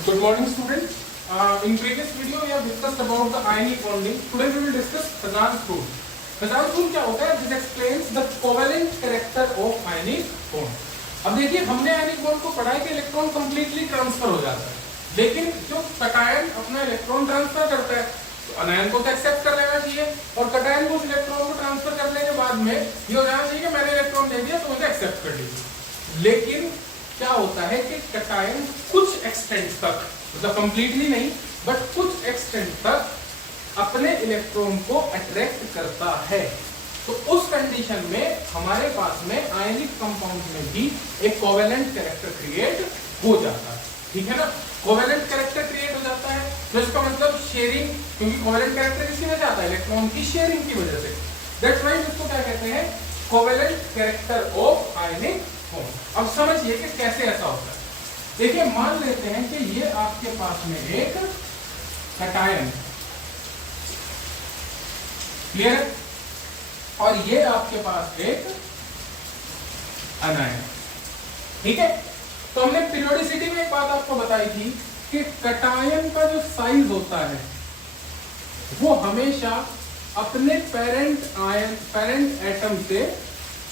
Good morning, students. In previous video, we have discussed about the ionic bonding. Today, we will discuss Fezan's rule. Fezan's rule क्या होता है? This explains the covalent character of ionic bond. अब देखिए, हमने ionic bond को पढ़ा है कि इलेक्ट्रॉन completely transfer हो जाता है, लेकिन जो कटायन अपना इलेक्ट्रॉन ट्रांसफर करता है, तो अनायन को तो एक्सेप्ट कर लेना चाहिए और कटायन को उस इलेक्ट्रॉन को ट्रांसफर करने के बाद में ये हो जाना चाहिए कि मैंने इलेक्ट्रॉन दे दिया तो मुझे एक्सेप्ट कर लीजिए। लेकिन क्या होता है कि कटायन कुछ एक्सटेंट तक, मतलब कंप्लीटली नहीं, बट कुछ एक्सटेंट तक अपने इलेक्ट्रॉन को अट्रैक्ट करता है। तो उस कंडीशन में हमारे पास में आयनिक कंपाउंड में भी एक कोवेलेंट कैरेक्टर क्रिएट हो जाता है, ठीक है ना। कोवेलेंट कैरेक्टर क्रिएट हो जाता है तो इसका मतलब शेयरिंग, क्योंकि कोवेलेंट कैरेक्टर किसकी वजह से आता है? इलेक्ट्रॉन की शेयरिंग की वजह से। दैट्स व्हाई इसको क्या कहते हैं? Covalent character of ionic bond. अब समझिए कि कैसे ऐसा होता है। देखिए, मान लेते हैं कि ये आपके पास में एक कटायन, क्लियर, और ये आपके पास एक अनायन, ठीक है। तो हमने पीरियोडिसिटी में एक बात आपको बताई थी कि कटायन का जो साइज होता है वो हमेशा अपने पेरेंट एटम से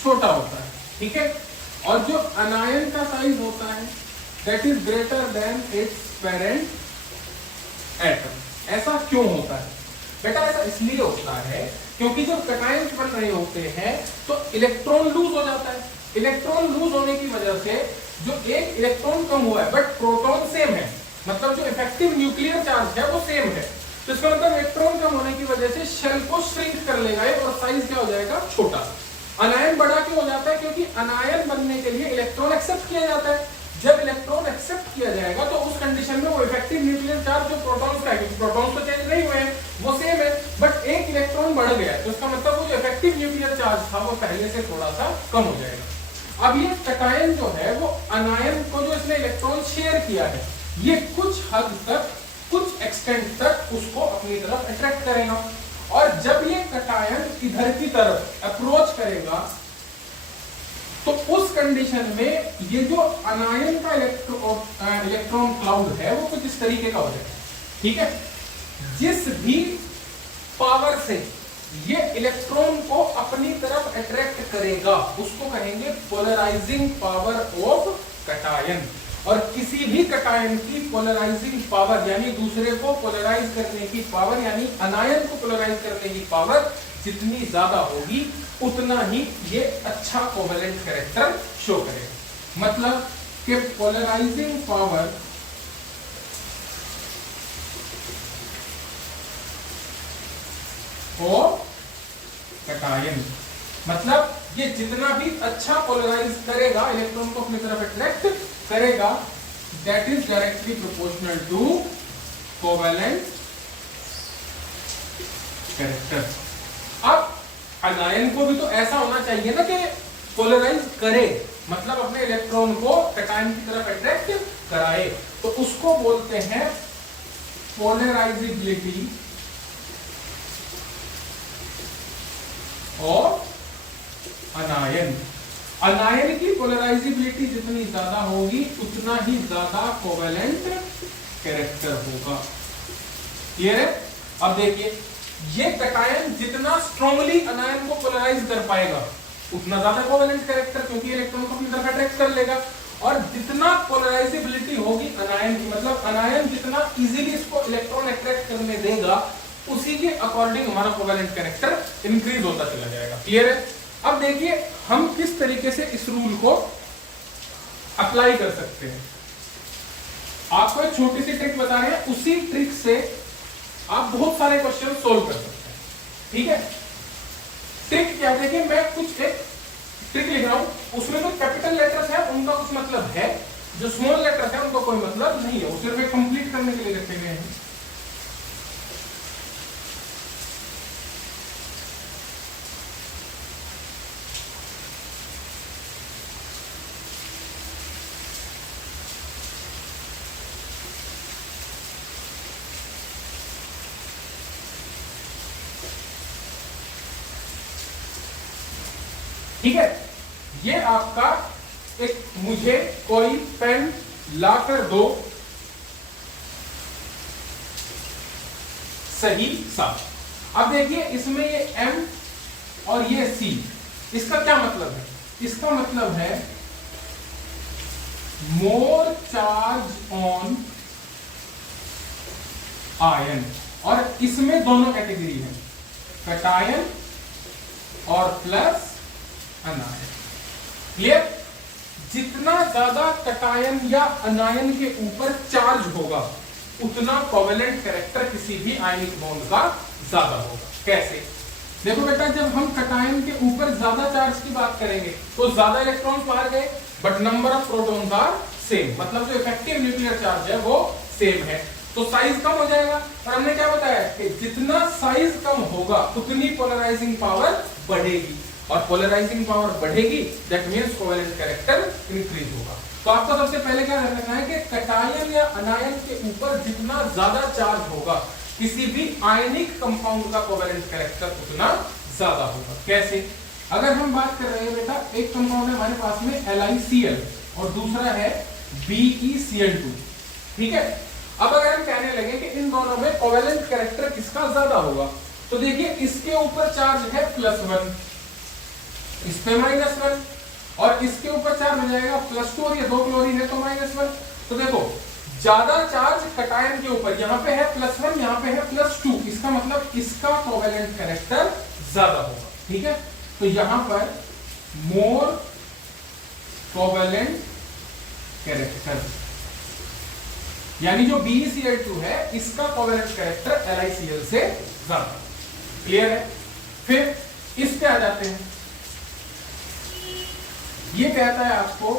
छोटा होता है, ठीक है। और जो अनायन का साइज होता है that is greater than it's parent atom. ऐसा क्यों होता है बेटा? ऐसा इसलिए होता है क्योंकि जब कटायन बन रहे होते हैं तो इलेक्ट्रॉन लूज हो जाता है। इलेक्ट्रॉन लूज होने की वजह से जो एक इलेक्ट्रॉन कम हुआ है बट प्रोटॉन सेम है, मतलब जो इफेक्टिव न्यूक्लियर चार्ज है वो सेम है, तो इसका मतलब इलेक्ट्रॉन कम होने की वजह से शेल को श्रिंक कर लेगा और साइज क्या हो जाएगा? छोटा। अनायन बड़ा क्यों हो जाता है? क्योंकि अनायन बनने के लिए इलेक्ट्रॉन एक्सेप्ट किया जाता है। जब इलेक्ट्रॉन एक्सेप्ट किया जाएगा तो उस कंडीशन में वो इफेक्टिव न्यूक्लियर चार्ज जो प्रोटॉन्स का है, क्योंकि प्रोटॉन्स तो चेंज नहीं हुए हैं, वो सेम है, बट एक इलेक्ट्रॉन बढ़ गया, तो इसका मतलब वो जो इफेक्टिव न्यूक्लियर चार्ज था वो पहले से थोड़ा सा कम हो जाएगा। अब ये कटायन जो है वो अनायन को जो इसने इलेक्ट्रॉन शेयर किया है, ये कुछ हद तक, कुछ एक्सटेंट तक उसको अपनी तरफ अट्रैक्ट करेगा, और जब ये कटायन इधर की तरफ अप्रोच करेगा तो उस कंडीशन में ये जो अनायन का इलेक्ट्रॉन क्लाउड है वो कुछ इस तरीके का हो जाएगा, ठीक है। जिस भी पावर से ये इलेक्ट्रॉन को अपनी तरफ अट्रैक्ट करेगा उसको कहेंगे पोलराइजिंग पावर ऑफ कटायन। और किसी भी कटायन की पोलराइजिंग पावर यानी दूसरे को पोलराइज करने की पावर, यानी अनायन को पोलराइज करने की पावर जितनी ज्यादा होगी उतना ही ये अच्छा कोवेलेंट कैरेक्टर शो करेगा। मतलब कि पोलराइजिंग पावर ऑफ कटायन, मतलब ये जितना भी अच्छा पोलराइज करेगा, इलेक्ट्रॉन को अपनी तरफ अट्रैक्ट करेगा, that is directly proportional to covalent character. अब अनायन को भी तो ऐसा होना चाहिए ना कि पोलराइज करे, मतलब अपने इलेक्ट्रॉन को कटायन की तरफ अट्रैक्ट कराए, तो उसको बोलते हैं पोलराइजिबिलिटी और अनायन। अनायन की पोलराइजिबिलिटी जितनी ज्यादा होगी उतना ही ज्यादा कोवेलेंट कैरेक्टर होगा, क्लियर है। अब देखिए, ये कटायन जितना स्ट्रांगली अनायन को पोलराइज कर पाएगा उतना ज्यादा कोवेलेंट कैरेक्टर, क्योंकि इलेक्ट्रॉन को अपनी तरफ अट्रैक्ट कर लेगा। और जितना पोलराइजिबिलिटी होगी अनायन की, मतलब अनायन जितना इजीली इसको इलेक्ट्रॉन अट्रैक्ट करने देगा उसी के अकॉर्डिंग हमारा कोवेलेंट कैरेक्टर इंक्रीज होता चला जाएगा, क्लियर है। अब देखिए हम किस तरीके से इस रूल को अप्लाई कर सकते हैं। आपको एक छोटी सी ट्रिक बता रहे हैं, उसी ट्रिक से आप बहुत सारे क्वेश्चन सोल्व कर सकते हैं, ठीक है। ट्रिक क्या? देखिए, मैं कुछ एक ट्रिक लिख रहा हूं, उसमें जो कैपिटल लेटर्स है उनका कुछ मतलब है, जो स्मॉल लेटर्स है उनका कोई मतलब नहीं है, वो सिर्फ एक कंप्लीट करने के लिए रखे गए हैं। ठीक है, ये आपका एक, मुझे कोई पेन ला कर दो सही साफ। अब देखिए इसमें ये M और ये C, इसका क्या मतलब है? इसका मतलब है मोर चार्ज ऑन आयन, और इसमें दोनों कैटेगरी है, कटायन और प्लस अनायन। क्लियर? जितना ज्यादा कटायन या अनायन के ऊपर चार्ज होगा उतना कोवेलेंट कैरेक्टर किसी भी आयनिक बॉन्ड का ज्यादा होगा। कैसे? देखो बेटा, जब हम कटायन के ऊपर ज्यादा चार्ज की बात करेंगे तो ज्यादा इलेक्ट्रॉन्स बाहर गए but number of protons are same, मतलब जो इफेक्टिव न्यूक्लियर चार्ज है वो सेम है, तो साइज कम हो जाएगा। और हमने क्या बताया कि जितना साइज कम होगा उतनी पोलराइजिंग पावर बढ़ेगी, और पोलराइजिंग पावर बढ़ेगी that means covalent character increase होगा। तो आपको सबसे पहले क्या ध्यान रखना है कि कटायन या अनायन के ऊपर जितना ज्यादा चार्ज होगा किसी भी आयनिक कंपाउंड का कोवेलेंट कैरेक्टर उतना ज्यादा होगा। कैसे? अगर हम बात कर रहे हैं बेटा, एक कंपाउंड है हमारे पास में LiCl और दूसरा है BeCl2, ठीक है। अब अगर हम कहने लगे कि इन दोनों में कोवेलेंट कैरेक्टर किसका ज्यादा होगा, तो देखिए इसके ऊपर चार्ज है +1, इस पे -1, और इसके ऊपर चार्ज हो जाएगा +2, और ये 2 क्लोरीन है तो -1। तो देखो ज्यादा चार्ज कटायन के ऊपर, यहाँ पे है +1, यहाँ पे है +2, इसका मतलब इसका कोवेलेंट कैरेक्टर ज्यादा होगा, ठीक है। तो यहां पर मोर कोवेलेंट कैरेक्टर, यानी जो BeCl2 है इसका कोवेलेंट कैरेक्टर LiCl से ज्यादा। क्लियर है? फिर इस पे आ जाते हैं। ये कहता है आपको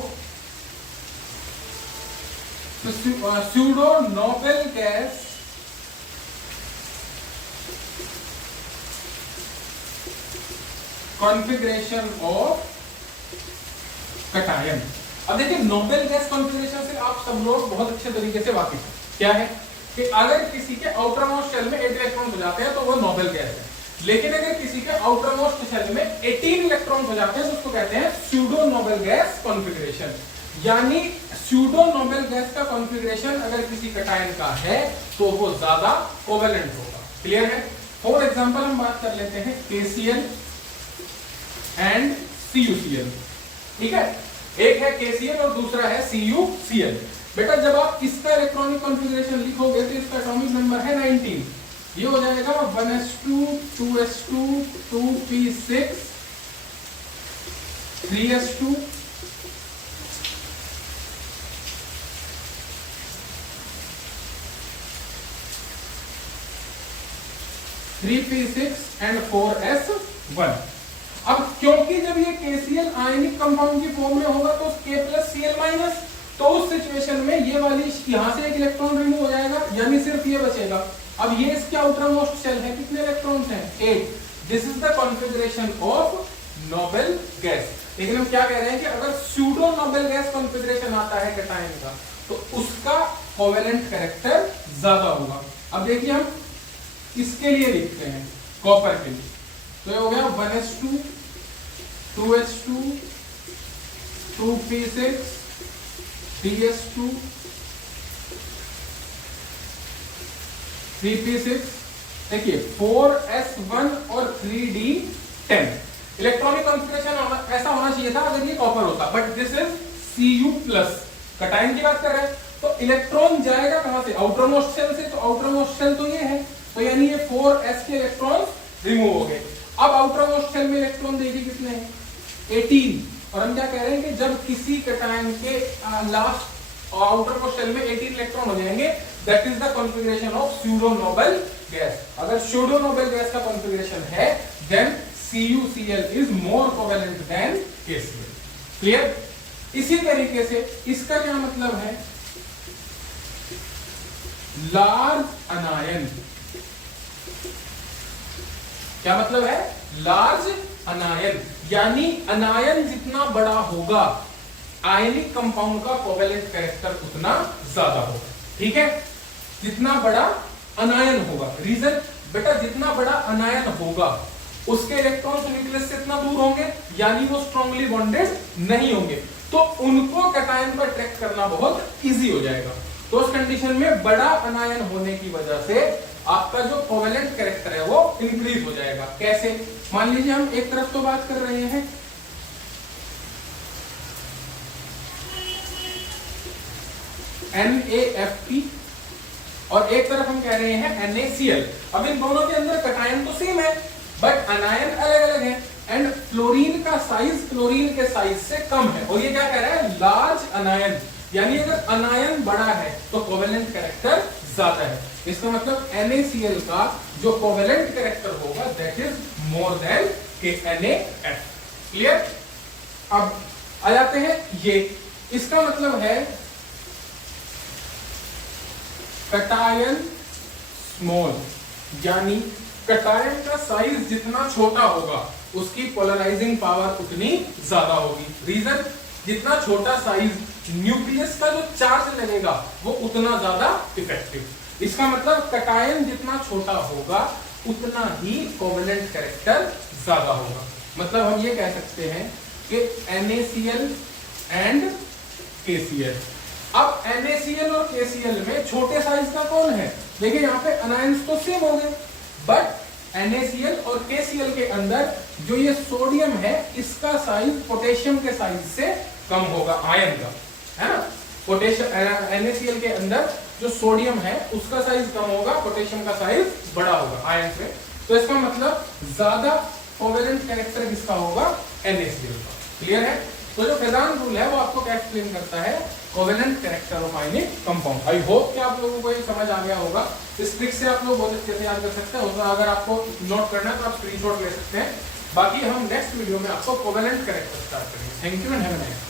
pseudo noble gas configuration of cation. अब देखिए नोबेल गैस कॉन्फ़िगरेशन से आप सब लोग बहुत अच्छे तरीके से वाकिफ हैं। क्या है कि अगर किसी के आउटर मोस्ट शेल में 8 इलेक्ट्रॉन हो जाते हैं तो वो नोबेल गैस है, लेकिन अगर किसी के आउटर मोस्ट शेल में 18 इलेक्ट्रॉन हो जाते हैं तो उसको कहते हैं स्यूडो नोबेल गैस कॉन्फ़िगरेशन। यानी स्यूडो नोबेल गैस का कॉन्फ़िगरेशन अगर किसी कटायन का है तो वो ज्यादा कोवेलेंट होगा। क्लियर है? फॉर एग्जांपल हम बात कर लेते हैं KCl एंड CuCl, ठीक है। एक है KCl और दूसरा है CuCl। बेटा जब आप इसका इलेक्ट्रॉनिक कॉन्फ़िगरेशन लिखोगे तो इसका एटॉमिक नंबर है 19, ये हो जाएगा 1s2 2s2 2p6 3s2 3p6 and 4s1। अब क्योंकि जब ये KCl आयनिक कंपाउंड की फॉर्म में होगा तो K+Cl-, तो उस सिचुएशन में ये वाली यहां से एक इलेक्ट्रॉन रिमूव हो जाएगा, यानी सिर्फ ये बचेगा। अब ये इसके आउटर मोस्ट शेल है, कितने इलेक्ट्रॉन्स हैं? 8। This is the configuration of noble gas. लेकिन हम क्या कह रहे हैं कि अगर स्यूडो नोबेल गैस कॉन्फ़िगरेशन आता है कैटायन का तो उसका कोवेलेंट कैरेक्टर ज्यादा होगा। अब देखिए हम इसके लिए लिखते हैं, कॉपर के लिए, तो ये हो गया 1s2 2s2 2p6 3s2 3p6, देखिए 4s1 और 3d10। इलेक्ट्रॉनिक कॉन्फ़िगरेशन ऐसा होना चाहिए था अगर ये कॉपर होता, but this is Cu+। Cation की बात कर रहे हैं तो इलेक्ट्रॉन जाएगा कहां से? आउटर मोस्ट शेल से, तो आउटर मोस्ट शेल तो ये है, तो यानी ये 4s के इलेक्ट्रॉन रिमूव हो गए। अब आउटर मोस्ट शेल में इलेक्ट्रॉन देखिए कितने हैं? 18। और हम क्या कह रहे हैं कि जब किसी कटायन के लास्ट आउटर मोस्ट शेल में 18 इलेक्ट्रॉन हो जाएंगे, that is the configuration of pseudo noble gas. अगर स्यूडो नोबेल गैस का कॉन्फ़िगरेशन है then CuCl is more covalent than KCl। Clear? इसी तरीके से इसका क्या मतलब है? लार्ज अनायन, क्या मतलब है? लार्ज अनायन, यानी अनायन जितना बड़ा होगा आयनिक कंपाउंड का कोवेलेंट कैरेक्टर उतना ज्यादा होगा। ठीक है? जितना बड़ा अनायन होगा, रीजन बेटा जितना बड़ा अनायन होगा उसके इलेक्ट्रॉन न्यूक्लियस से इतना दूर होंगे, यानी वो स्ट्रांगली बॉन्डेड नहीं होंगे, तो उनको कैटायन पर अट्रैक्ट करना बहुत इजी हो जाएगा। तो उस कंडीशन में बड़ा अनायन होने की वजह से आपका जो कोवेलेंट कैरेक्टर है वो इंक्रीज हो जाएगा। कैसे? मान लीजिए हम एक तरफ तो बात कर रहे हैं NaFp और एक तरफ हम कह रहे हैं NaCl। अब इन दोनों के अंदर कटायन तो सेम है बट अनायन अलग अलग है एंड फ्लोरीन का साइज क्लोरीन के साइज से कम है। और ये क्या कह रहा है? लार्ज अनायन, यानी अगर अनायन बड़ा है तो कोवेलेंट कैरेक्टर ज्यादा है। इसका मतलब NaCl का जो कोवेलेंट कैरेक्टर होगा that is more than NaF। Clear? अब आ जाते हैं ये, इसका मतलब है कटायन स्मॉल, यानी कटायन का साइज जितना छोटा होगा उसकी पोलराइजिंग पावर उतनी ज्यादा होगी। रीजन? जितना छोटा साइज न्यूक्लियस का जो चार्ज लगेगा वो उतना ज्यादा इफेक्टिव। इसका मतलब कटायन जितना छोटा होगा उतना ही कोवेलेंट कैरेक्टर ज्यादा होगा। मतलब हम ये कह सकते हैं कि NaCl एंड KCl। अब NaCl और KCl में छोटे साइज का कौन है? देखिए यहाँ पे अनायंस तो सेम हो गए बट NaCl और KCl के अंदर जो ये सोडियम है इसका साइज पोटेशियम के साइज से कम होगा, आयन का, है ना। पोटेशियम NaCl के अंदर जो सोडियम है उसका साइज कम होगा, पोटेशियम का साइज बड़ा होगा आयन से। तो इसका मतलब ज्यादा कोवेलेंट कैरेक्टर किसका होगा? NaCl का। क्लियर है? तो जो फेजान रूल है वो आपको क्या एक्सप्लेन करता है? Covalent character of ionic compound. I hope कि आप लोगों को ये समझ आ गया होगा। इस ट्रिक से आप लोग बहुत अच्छे से याद कर सकते हैं। तो अगर आपको नोट करना है तो आप स्क्रीनशॉट ले सकते हैं। बाकी हम नेक्स्ट वीडियो में आपको कोवेलेंट कैरेक्टर स्टार्ट करेंगे। Thank you and have a nice day.